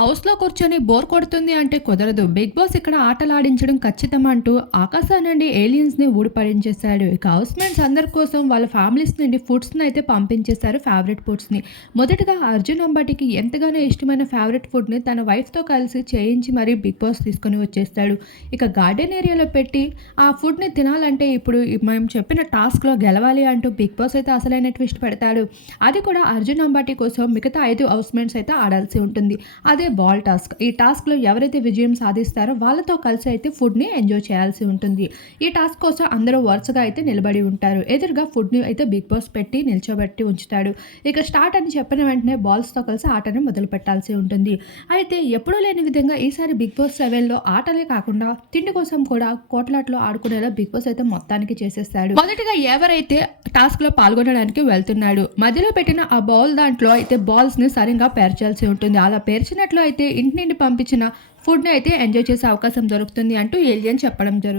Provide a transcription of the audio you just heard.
హౌస్లో కూర్చొని బోర్ కొడుతుంది అంటే కుదరదు. బిగ్ బాస్ ఇక్కడ ఆటలాడించడం ఖచ్చితం అంటూ ఆకాశం నుండి ఏలియన్స్ని ఊడిపడించేశాడు. ఇక హౌస్ మేట్స్ అందరి కోసం వాళ్ళ ఫ్యామిలీస్ నుండి ఫుడ్స్ని అయితే పంపించేశారు ఫేవరెట్ ఫుడ్స్ని. మొదటగా అర్జున్ అంబటికి ఎంతగానో ఇష్టమైన ఫేవరెట్ ఫుడ్ని తన వైఫ్తో కలిసి చేయించి మరీ బిగ్ బాస్ తీసుకొని వచ్చేస్తాడు. ఇక గార్డెన్ ఏరియాలో పెట్టి ఆ ఫుడ్ని తినాలంటే ఇప్పుడు మేము చెప్పిన టాస్క్లో గెలవాలి అంటూ బిగ్ బాస్ అయితే అసలైన ట్విస్ట్ పెడతాడు. అది కూడా అర్జున్ అంబాటి కోసం మిగతా ఐదు హౌస్ మేట్స్ అయితే ఆడాల్సి ఉంటుంది. అదే బాల్ టాస్క్ ఈ టాస్క్లో ఎవరైతే విజయం సాధిస్తారో వాళ్ళతో కలిసి అయితే ఫుడ్ని ఎంజాయ్ చేయాల్సి ఉంటుంది. ఈ టాస్క్ కోసం అందరూ వరుసగా అయితే నిలబడి ఉంటారు. ఎదురుగా ఫుడ్ని అయితే బిగ్ బాస్ పెట్టి నిల్చోబెట్టి ఉంచుతాడు. ఇక స్టార్ట్ అని చెప్పిన వెంటనే బాల్స్తో కలిసి ఆటను మొదలు పెట్టాల్సి ఉంటుంది. అయితే ఎప్పుడూ లేని విధంగా ఈసారి బిగ్ బాస్ సెవెన్లో ఆటలే కాకుండా తిండి కోసం కూడా కోట్లాట్లో ఆడుకునేలా బిగ్ బాస్ అయితే మొత్తానికి చేసేస్తాడు. మొదటిగా ఎవరైతే టాస్క్లో పాల్గొనడానికి వెళ్తున్నాడు మధ్యలో పెట్టిన ఆ బాల్ దాంట్లో అయితే బాల్స్ని సరిగ్గా పేర్చాల్సి ఉంటుంది. అలా పేర్చినట్లు అయితే ఇంటి నుండి పంపించిన ఫుడ్ని అయితే ఎంజాయ్ చేసే అవకాశం దొరుకుతుంది అంటూ ఏలియన్ చెప్పడం జరుగుతుంది